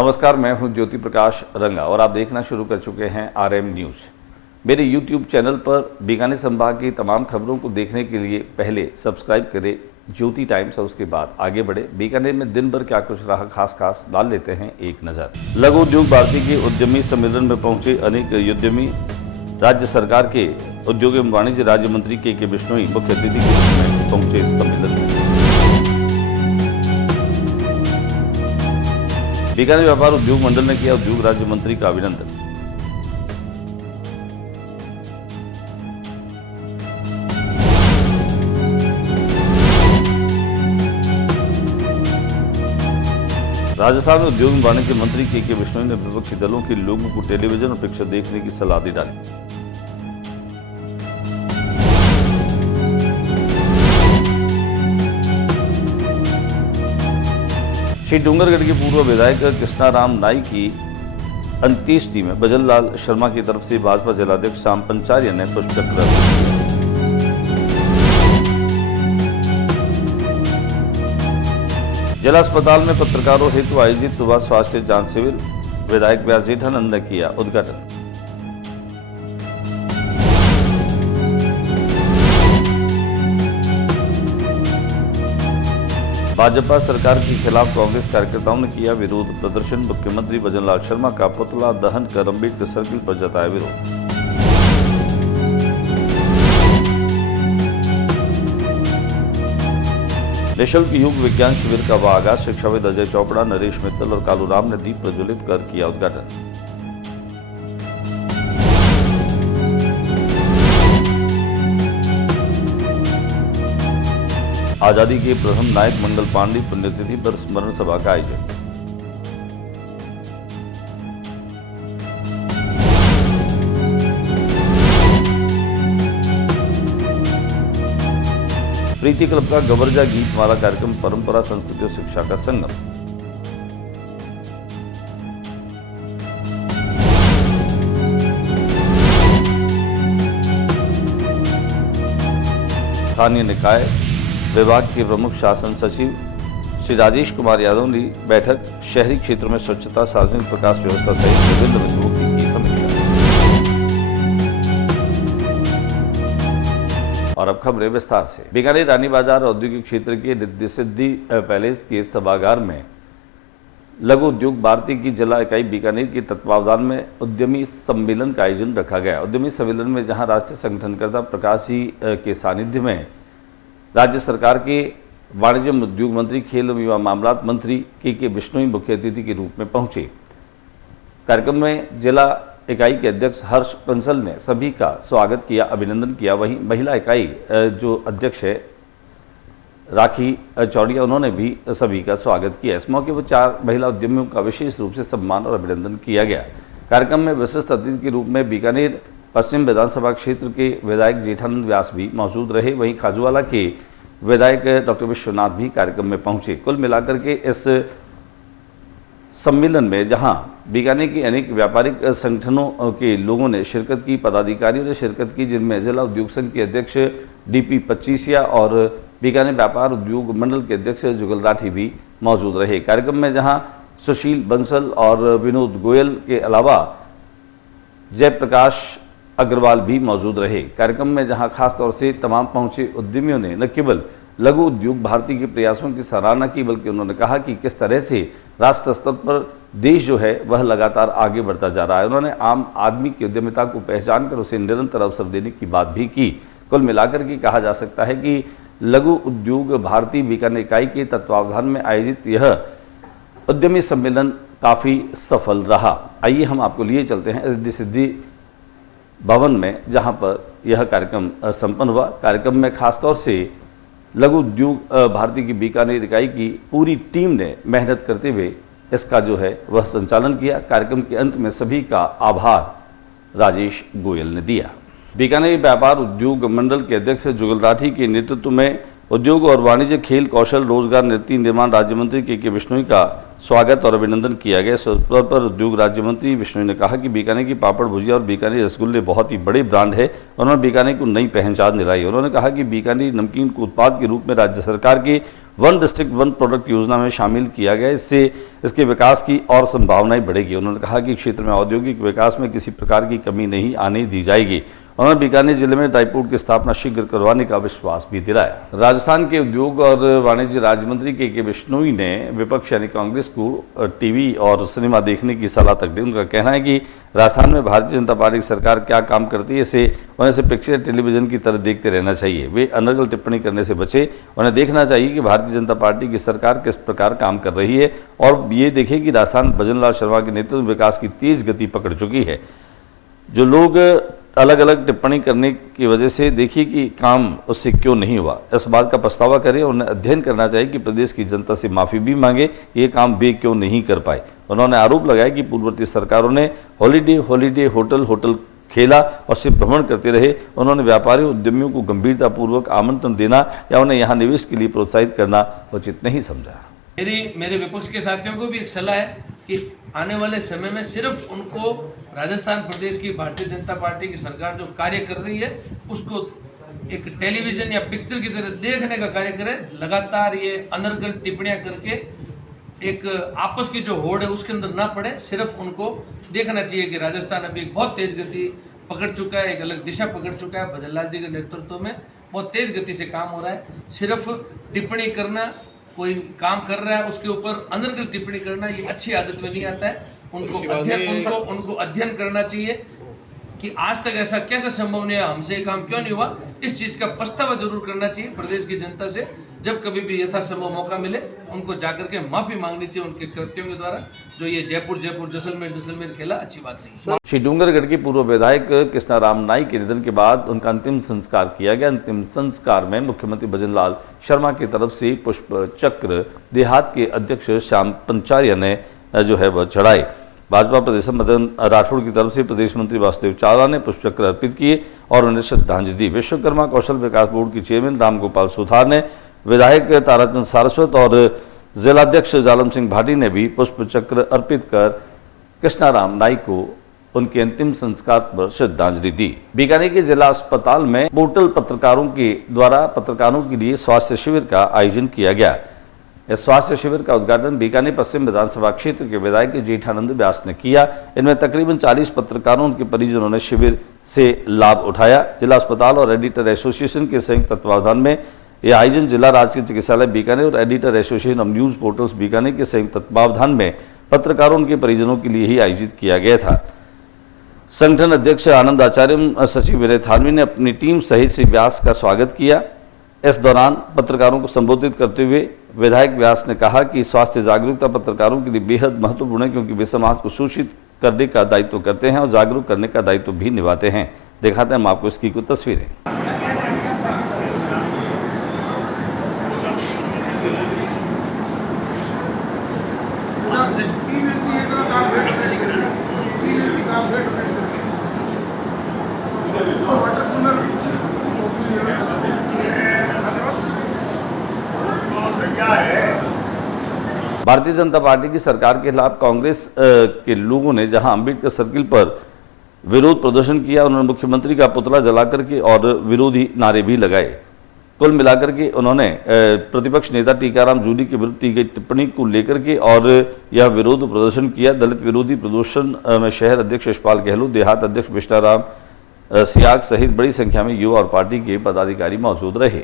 नमस्कार, मैं हूं ज्योति प्रकाश रंगा और आप देखना शुरू कर चुके हैं आरएम न्यूज। मेरे यूट्यूब चैनल पर बीकानेर संभाग की तमाम खबरों को देखने के लिए पहले सब्सक्राइब करें ज्योति टाइम्स और उसके बाद आगे बढ़े। बीकानेर में दिन भर क्या कुछ रहा खास डाल लेते हैं एक नजर। लघु उद्योग भारती के उद्यमी सम्मेलन में पहुंचे अनेक उद्यमी। राज्य सरकार के उद्योग एवं वाणिज्य राज्य मंत्री के बिश्नोई मुख्य अतिथि के रूप में पहुंचे इस सम्मेलन में। बीकानेर व्यापार उद्योग मंडल ने किया उद्योग राज्य मंत्री का अभिनंदन। राजस्थान में उद्योग एवं वाणिज्य मंत्री के बिश्नोई ने विपक्षी दलों के लोगों को टेलीविजन और पिक्चर देखने की सलाह दी डाली। श्री डूंगरगढ़ के पूर्व विधायक कृष्णाराम नाई की अंत्येष्टि में बजरलाल शर्मा की तरफ से भाजपा जिलाध्यक्ष श्याम पंचारिया ने पुष्पचक्र अर्पित किया। जिला अस्पताल में पत्रकारों हेतु आयोजित युवा स्वास्थ्य जांच शिविर विधायक व्यास जेठानंद ने किया उद्घाटन। भाजपा सरकार के खिलाफ कांग्रेस कार्यकर्ताओं ने किया विरोध प्रदर्शन। मुख्यमंत्री बजरलाल शर्मा का पुतला दहन कर अम्बेडकर सर्किल पर जताया विरोध। निःशुल्क योग विज्ञान शिविर का हुआ आगाज। शिक्षाविद अजय चोपड़ा, नरेश मित्तल और कालूराम ने दीप प्रज्वलित कर किया उद्घाटन। आजादी के प्रथम नायक मंगल पांडे पुण्यतिथि पर स्मरण सभा का आयोजन। प्रीति क्लब का गवर्जा गीतमाला कार्यक्रम परंपरा संस्कृति और शिक्षा का संगम। स्थानीय निकाय विभाग के प्रमुख शासन सचिव श्री राजेश कुमार यादव ने बैठक। शहरी क्षेत्रों में स्वच्छता, सार्वजनिक प्रकाश व्यवस्था सहित विभिन्न बिंदुओं की समीक्षा। और अब खबरें विस्तार से। बीकानेर रानी बाजार औद्योगिक क्षेत्र के रिद्धि सिद्धि पैलेस के सभागार में लघु उद्योग भारती की जिला इकाई बीकानेर के तत्वावधान में उद्यमी सम्मेलन का आयोजन रखा गया। उद्यमी सम्मेलन में जहां राष्ट्रीय संगठनकर्ता प्रकाश जी के सानिध्य में राज्य सरकार के वाणिज्य उद्योग मंत्री, खेल एवं युवा मामलात मंत्री के बिश्नोई मुख्य अतिथि के रूप में पहुंचे। कार्यक्रम में जिला इकाई के अध्यक्ष हर्ष कंसल ने सभी का स्वागत किया, अभिनंदन किया। वहीं महिला इकाई जो अध्यक्ष है राखी चौड़िया, उन्होंने भी सभी का स्वागत किया। इस मौके पर 4 महिला उद्यमियों का विशेष रूप से सम्मान और अभिनंदन किया गया। कार्यक्रम में विशिष्ट अतिथि के रूप में बीकानेर पश्चिम विधानसभा क्षेत्र के विधायक जेठानंद व्यास भी मौजूद रहे। वहीं खाजूवाला के विधायक डॉक्टर विश्वनाथ भी कार्यक्रम में पहुंचे। कुल मिलाकर के इस सम्मेलन में जहां बीकानेर के अनेक व्यापारिक संगठनों के लोगों ने शिरकत की, पदाधिकारियों ने शिरकत की, जिनमें जिला उद्योग संघ के अध्यक्ष डीपी पच्चीसिया और बीकानेर व्यापार उद्योग मंडल के अध्यक्ष जुगल राठी भी मौजूद रहे। कार्यक्रम में जहां सुशील बंसल और विनोद गोयल के अलावा जयप्रकाश अग्रवाल भी मौजूद रहे। कार्यक्रम में जहां खास तौर से तमाम पहुंचे उद्यमियों ने न केवल लघु उद्योग भारती के प्रयासों की सराहना की, बल्कि उन्होंने कहा कि किस तरह से राष्ट्र स्तर पर देश जो है वह लगातार आगे बढ़ता जा रहा है। उन्होंने आम आदमी की उद्यमिता को पहचान कर उसे निरंतर अवसर देने की बात भी की। कुल मिलाकर के कहा जा सकता है कि लघु उद्योग भारती बीकानेर इकाई के तत्वावधान में आयोजित यह उद्यमी सम्मेलन काफी सफल रहा। आइए हम आपको लिए चलते हैं रिद्धि सिद्धि भवन में, जहां पर यह कार्यक्रम संपन्न हुआ। कार्यक्रम में खासतौर से लघु उद्योग भारती की बीकानेर इकाई की पूरी टीम ने मेहनत करते हुए इसका जो है वह संचालन किया। कार्यक्रम के अंत में सभी का आभार राजेश गोयल ने दिया। बीकानेर व्यापार उद्योग मंडल के अध्यक्ष जुगल राठी के नेतृत्व में उद्योग और वाणिज्य, खेल, कौशल, रोजगार, नीति निर्माण राज्य मंत्री के बिश्नोई का स्वागत और अभिनंदन किया गया। इस अवसर पर उद्योग राज्य मंत्री बिश्नोई ने कहा कि बीकानेर की पापड़ भुजिया और बीकानेर रसगुल्ले बहुत ही बड़े ब्रांड है। उन्होंने बीकानेर को नई पहचान दिलाई। उन्होंने कहा कि बीकानेर नमकीन को उत्पाद के रूप में राज्य सरकार के वन डिस्ट्रिक्ट वन प्रोडक्ट योजना में शामिल किया गया। इससे इसके विकास की और संभावनाएं बढ़ेगी। उन्होंने कहा कि क्षेत्र में औद्योगिक विकास में किसी प्रकार की कमी नहीं आने दी जाएगी। उन्होंने बीकानेर जिले में ड्राईपोर्ट की स्थापना शीघ्र करवाने का विश्वास भी दिलाया। राजस्थान के उद्योग और वाणिज्य राज्य मंत्री के बिश्नोई ने विपक्ष यानी कांग्रेस को टीवी और सिनेमा देखने की सलाह तक दी। उनका कहना है कि राजस्थान में भारतीय जनता पार्टी की सरकार क्या काम करती है उन्हें पिक्चर टेलीविजन की तरह देखते रहना चाहिए। वे अनर्गल टिप्पणी करने से बचे। उन्हें देखना चाहिए कि भारतीय जनता पार्टी की सरकार किस प्रकार काम कर रही है और ये देखें कि राजस्थान भजन लाल शर्मा के नेतृत्व में विकास की तेज गति पकड़ चुकी है। जो लोग अलग अलग टिप्पणी करने की वजह से देखिए कि काम उससे क्यों नहीं हुआ, इस बात का पछतावा करें। उन्हें अध्ययन करना चाहिए कि प्रदेश की जनता से माफ़ी भी मांगे, ये काम वे क्यों नहीं कर पाए। उन्होंने आरोप लगाया कि पूर्ववर्ती सरकारों ने हॉलीडे होटल खेला और सिर्फ भ्रमण करते रहे। उन्होंने व्यापारियों उद्यमियों को गंभीरतापूर्वक आमंत्रण देना या उन्हें यहाँ निवेश के लिए प्रोत्साहित करना उचित नहीं समझा। मेरे विपक्ष के साथियों को भी एक सलाह है कि आने वाले समय में सिर्फ उनको राजस्थान प्रदेश की भारतीय जनता पार्टी की सरकार जो कार्य कर रही है उसको एक टेलीविजन या पिक्चर की तरह देखने का कार्य करे। लगातार ये अनर्गल टिप्पणियां करके एक आपस की जो होड़ है उसके अंदर ना पड़े। सिर्फ उनको देखना चाहिए कि राजस्थान अभी एक बहुत तेज गति पकड़ चुका है, एक अलग दिशा पकड़ चुका है। भजन लाल जी के नेतृत्व में बहुत तेज गति से काम हो रहा है। सिर्फ टिप्पणी करना, कोई काम कर रहा है उसके ऊपर अनर्गल टिप्पणी करना, ये अच्छी आदत में नहीं आता है। उनको अध्ययन करना चाहिए कि आज तक ऐसा कैसे संभव नहीं है, हमसे काम क्यों नहीं हुआ। इस चीज का पछतावा जरूर करना चाहिए प्रदेश की जनता से। जब कभी भी यथासंभव मौका मिले उनको जाकर के माफी मांगनी चाहिए उनके कृत्यों के द्वारा। जो ये जयपुर जैसलमेर खेला अच्छी बात नहीं। श्री डूंगरगढ़ के पूर्व विधायक कृष्णाराम नाईक के निधन के बाद उनका अंतिम संस्कार किया गया। अंतिम संस्कार में मुख्यमंत्री भजन लाल शर्मा की तरफ से पुष्प चक्र देहात के अध्यक्ष श्याम पंचारिया ने जो है वह चढ़ाए। भाजपा प्रदेश मदन राठौड़ की तरफ से प्रदेश मंत्री वासुदेव चावला ने पुष्प चक्र अर्पित किए और उन्हें श्रद्धांजलि दी। विश्वकर्मा कौशल विकास बोर्ड के चेयरमैन रामगोपाल सुथार ने, विधायक ताराचंद सारस्वत और जिलाध्यक्ष जालम सिंह भाटी ने भी पुष्प चक्र अर्पित कर कृष्णाराम नाईक को उनके अंतिम संस्कार पर श्रद्धांजलि दी। बीकानेर के जिला अस्पताल में पोर्टल पत्रकारों के द्वारा पत्रकारों के लिए स्वास्थ्य शिविर का आयोजन किया गया। इस स्वास्थ्य शिविर का उद्घाटन बीकानेर पश्चिम विधानसभा क्षेत्र के विधायक जेठानंद व्यास ने किया। इनमें तकरीबन 40 पत्रकारों उनके परिजनों ने शिविर से लाभ उठाया। जिला अस्पताल और एडिटर एसोसिएशन के संयुक्त तत्वावधान में यह आयोजन जिला राजकीय चिकित्सालय बीकानेर और editor association of news portals Bikaner के संयुक्त तत्वावधान में पत्रकारों उनके परिजनों के लिए ही आयोजित किया गया था। संगठन अध्यक्ष आनंद आचार्य, सचिव विनय थानवी ने अपनी टीम सहित श्री व्यास का स्वागत किया। इस दौरान पत्रकारों को संबोधित करते हुए विधायक व्यास ने कहा कि स्वास्थ्य जागरूकता पत्रकारों के लिए बेहद महत्वपूर्ण है, क्योंकि वे समाज को सूचित करने का दायित्व करते हैं और जागरूक करने का दायित्व भी निभाते हैं। दिखाते हैं हम आपको इसकी कुछ तस्वीरें। भारतीय जनता पार्टी की सरकार के खिलाफ कांग्रेस के लोगों ने जहां अंबेडकर सर्किल पर विरोध प्रदर्शन किया, उन्होंने मुख्यमंत्री का पुतला जलाकर के और विरोधी नारे भी लगाए। कुल मिलाकर के उन्होंने प्रतिपक्ष नेता टीकाराम जूली के विरुद्ध की गई टिप्पणी को लेकर के और यह विरोध प्रदर्शन किया। दलित विरोधी प्रदर्शन में शहर अध्यक्ष यशपाल गहलोत, देहात अध्यक्ष विष्णाराम सियाग सहित बड़ी संख्या में युवा और पार्टी के पदाधिकारी मौजूद रहे।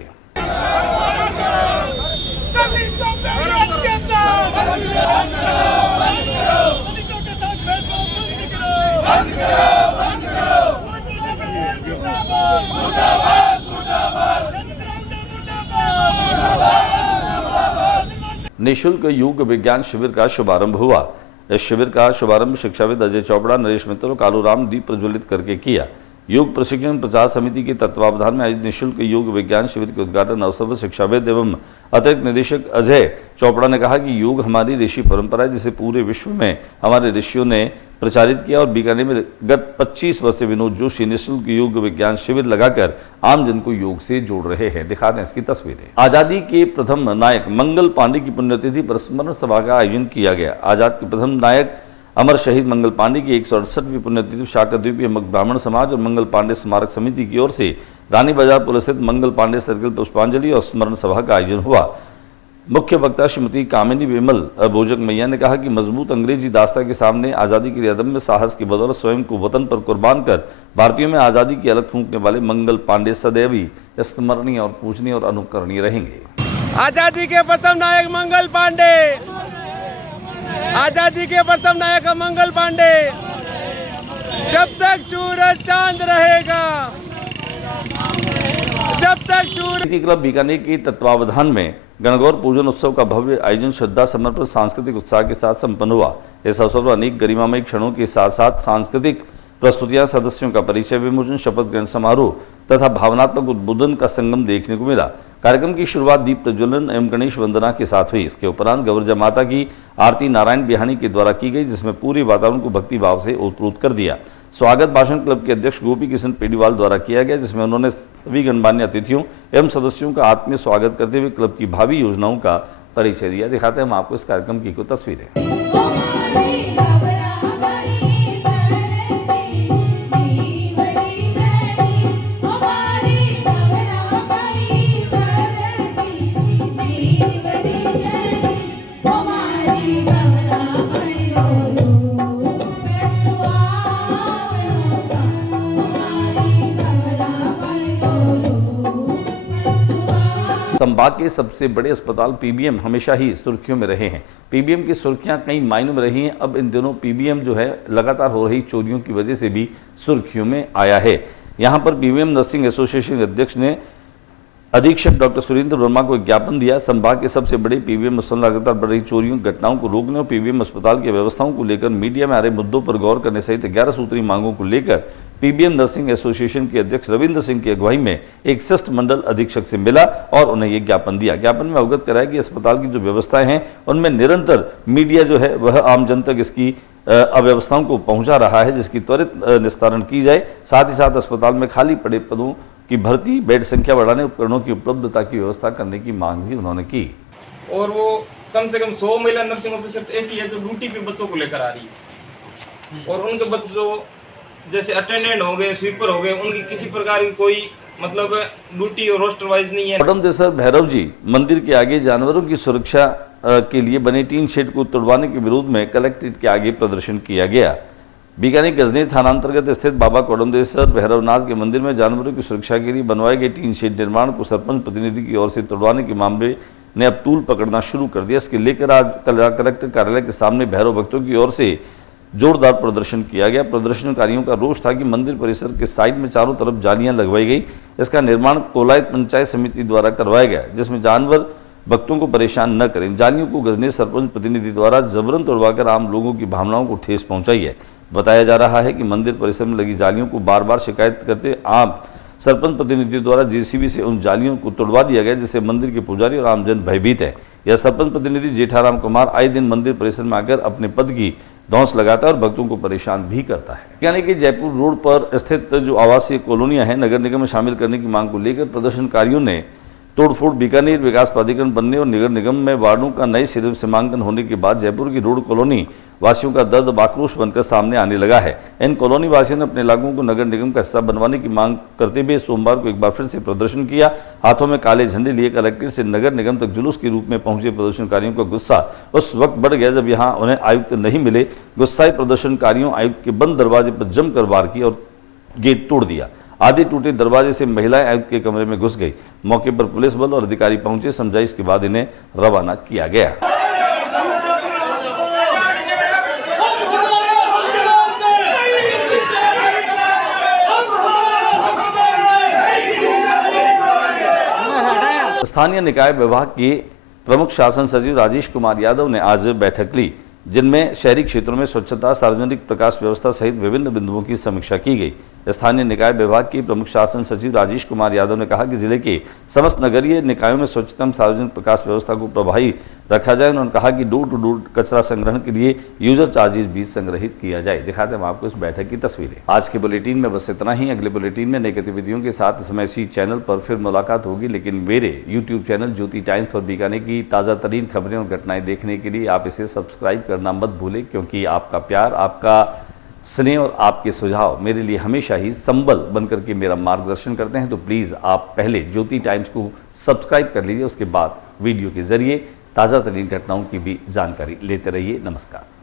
निःशुल्क योग विज्ञान शिविर का शुभारंभ हुआ। इस शिविर का शुभारंभ शिक्षाविद अजय चोपड़ा, नरेश मित्र और कालूराम दीप प्रज्वलित करके किया। योग प्रशिक्षण प्रचार समिति के तत्वावधान में आयोजित निःशुल्क योग विज्ञान शिविर के उद्घाटन अवसर पर शिक्षाविद एवं अतिरिक्त निदेशक अजय चोपड़ा ने कहा कि योग हमारी ऋषि परंपरा है, जिसे पूरे विश्व में हमारे ऋषियों ने प्रचारित किया और बीकानेर में गत 25 वर्ष से विनोद जोशी निःशुल्क योग विज्ञान शिविर लगाकर आम जन को योग से जोड़ रहे हैं। दिखाते हैं इसकी तस्वीरें। आजादी के प्रथम नायक मंगल पांडे की पुण्यतिथि पर स्मरण सभा का आयोजन किया गया। आजाद के प्रथम नायक अमर शहीद मंगल पांडे की 168वीं पुण्यतिथि शाकाद्वीपीय ब्राह्मण समाज और मंगल पांडे स्मारक समिति की ओर से रानी बाजार पुलिस स्थित मंगल पांडे सर्किल पुष्पांजलि और स्मरण सभा का आयोजन हुआ। मुख्य वक्ता श्रीमती कामिनी विमल बोजक मैया ने कहा कि मजबूत अंग्रेजी दास्ता के सामने आज़ादी के अदम्य साहस की बदौलत स्वयं को वतन पर कुर्बान कर भारतीयों में आज़ादी की अलग फूंकने वाले मंगल पांडे सदैव ही स्मरणीय और पूजनीय और अनुकरणीय रहेंगे। आजादी के प्रथम नायक मंगल पांडे, आजादी के प्रथम नायक मंगल पांडे, जब तक सूरज चांद रहेगा, जब तक सूरज। क्लब बीकानेर के तत्वावधान में गणगौर पूजन उत्सव का भव्य आयोजन श्रद्धा समर्पण सांस्कृतिक उत्साह के साथ संपन्न हुआ। इस अवसर पर अनेक गरिमामय क्षणों के साथ साथ सांस्कृतिक प्रस्तुतियां, सदस्यों का परिचय विमोचन, शपथ ग्रहण समारोह तथा भावनात्मक उद्बोधन का संगम देखने को मिला। कार्यक्रम की शुरुआत दीप प्रज्वलन एवं गणेश वंदना के साथ हुई। इसके उपरांत गौरजा माता की आरती नारायण बिहानी के द्वारा की गई, जिसमें पूरे वातावरण को भक्ति भाव से ओतप्रोत कर दिया। स्वागत भाषण क्लब के अध्यक्ष गोपी किशन पेडीवाल द्वारा किया गया, जिसमें उन्होंने सभी गणमान्य अतिथियों एवं सदस्यों का आत्मीय स्वागत करते हुए क्लब की भावी योजनाओं का परिचय दिया। दिखाते हैं हम आपको इस कार्यक्रम की कुछ तस्वीरें। संभाग के सबसे बड़े अस्पताल पीबीएम हमेशा ही सुर्खियों में रहे हैं। पीबीएम की सुर्खियां कई मायनों में रही हैं। अब इन दिनों पीबीएम जो है लगातार हो रही चोरियों की वजह से भी सुर्खियों में आया है। यहां पर पीबीएम नर्सिंग एसोसिएशन के अध्यक्ष ने अधीक्षक डॉक्टर सुरेंद्र वर्मा को ज्ञापन दिया। संभाग के सबसे बड़े पीबीएम अस्पताल लगातार बढ़ रही चोरियों घटनाओं को रोकने और पीबीएम अस्पताल की व्यवस्थाओं को लेकर मीडिया में आ रहे मुद्दों पर गौर करने सहित 11 सूत्री मांगों को लेकर पीबीएम नर्सिंग एसोसिएशन के अध्यक्ष रविंद्र सिंह की अगुवाई में एक शिष्टमंडल अधीक्षक से मिला और उन्हें यह ज्ञापन दिया। ज्ञापन में अवगत कराया कि अस्पताल की जो व्यवस्थाएं हैं उनमें निरंतर मीडिया जो है वह आम जन तक इसकी अव्यवस्थाओं को पहुंचा रहा है, जिसकी त्वरित निस्तारण की जाए। साथ ही साथ अस्पताल में खाली पड़े पदों की भर्ती, बेड संख्या बढ़ाने, उपकरणों की उपलब्धता की व्यवस्था करने की मांग भी उन्होंने की। और वो कम से कम 100 महिला नर्सिंग ऑफिसर ऐसी है जो ड्यूटी पे बच्चों को लेकर आ रही है, और उनके बच्चों जैसे अटेंडेंट हो गए, स्वीपर हो गए, उनकी किसी प्रकार की कोई मतलब ड्यूटी और रोस्टर वाइज नहीं है। पटमदेसर भैरव जी मंदिर के आगे जानवरों की सुरक्षा के लिए बने टीन शेड को तोड़वाने के विरोध में कलेक्ट्रेट के आगे प्रदर्शन किया गया। बीकानेर गजनी थानांतर्गत स्थित बाबा कोडमदेश्वर भैरवनाथ के मंदिर में जानवरों की सुरक्षा के लिए बनवाए गए टीन शेड निर्माण को सरपंच प्रतिनिधि की ओर से तोड़वाने के मामले ने अब तूल पकड़ना शुरू कर दिया। इसके लेकर आज कलेक्टर कार्यालय के सामने भैरव भक्तों की ओर से जोरदार प्रदर्शन किया गया। प्रदर्शनकारियों का रोष था कि मंदिर परिसर के साइड में चारों तरफ जालियां लगवाई गई। इसका निर्माण कोलायत पंचायत समिति द्वारा करवाया गया, जिसमें जानवर भक्तों को परेशान न करें। जालियों को गजनी सरपंच प्रतिनिधि द्वारा जबरन तोड़वाकर आम लोगों की भावनाओं को ठेस पहुंचाई है। बताया जा रहा है कि मंदिर परिसर में लगी जालियों को बार बार शिकायत करते आम सरपंच प्रतिनिधि द्वारा जेसीबी से उन जालियों को तोड़वा दिया गया, जिससे मंदिर के पुजारी और आमजन भयभीत है। यह सरपंच प्रतिनिधि जेठाराम कुमार आए दिन मंदिर परिसर में आकर अपने पद की धौंस लगाता है और भक्तों को परेशान भी करता है। यानी कि जयपुर रोड पर स्थित जो आवासीय कॉलोनियां हैं, नगर निगम में शामिल करने की मांग को लेकर प्रदर्शनकारियों ने तोड़फोड़। बीकानेर विकास प्राधिकरण बनने और नगर निगम में वार्डों का नए सिरे से सीमांकन होने के बाद जयपुर की रोड कॉलोनी वासियों का दर्द आक्रोश बनकर सामने आने लगा है। इन कॉलोनी वासियों ने अपने इलाकों को नगर निगम का हिस्सा बनवाने की मांग करते हुए सोमवार को एक बार फिर से प्रदर्शन किया। हाथों में काले झंडे लिए कलेक्ट्रेट से नगर निगम तक जुलूस के रूप में पहुंचे प्रदर्शनकारियों का गुस्सा उस वक्त बढ़ गया जब यहां उन्हें आयुक्त नहीं मिले। गुस्साए प्रदर्शनकारियों आयुक्त के बंद दरवाजे पर जमकर वार किया और गेट तोड़ दिया। आधे टूटे दरवाजे से महिलाएं आयुक्त के कमरे में घुस गई। मौके पर पुलिस बल और अधिकारी पहुंचे। समझाइश के बाद इन्हें रवाना किया गया। स्थानीय निकाय विभाग के प्रमुख शासन सचिव राजेश कुमार यादव ने आज बैठक ली, जिनमें शहरी क्षेत्रों में स्वच्छता, सार्वजनिक प्रकाश व्यवस्था सहित विभिन्न बिंदुओं की समीक्षा की गई। स्थानीय निकाय विभाग के प्रमुख शासन सचिव राजेश कुमार यादव ने कहा कि जिले के समस्त नगरीय निकायों में स्वच्छतम सार्वजनिक प्रकाश व्यवस्था को प्रभावी रखा जाए। उन्होंने कहा कि डोर टू डोर कचरा संग्रहण के लिए यूजर चार्जेस भी संग्रहित किया जाए। दिखाते हैं हम आपको इस बैठक की तस्वीरें। आज के बुलेटिन में बस इतना ही। अगले बुलेटिन में नई गतिविधियों के साथ समय इसी चैनल पर फिर मुलाकात होगी, लेकिन मेरे यूट्यूब चैनल ज्योति टाइम्स पर बीकानेर की ताज़ा तरीन खबरें और घटनाएं देखने के लिए आप इसे सब्सक्राइब करना मत भूलें, क्योंकि आपका प्यार, आपका स्नेह और आपके सुझाव मेरे लिए हमेशा ही संबल बनकर के मेरा मार्गदर्शन करते हैं। तो प्लीज़ आप पहले ज्योति टाइम्स को सब्सक्राइब कर लीजिए, उसके बाद वीडियो के जरिए ताज़ा तरीन घटनाओं की भी जानकारी लेते रहिए। नमस्कार।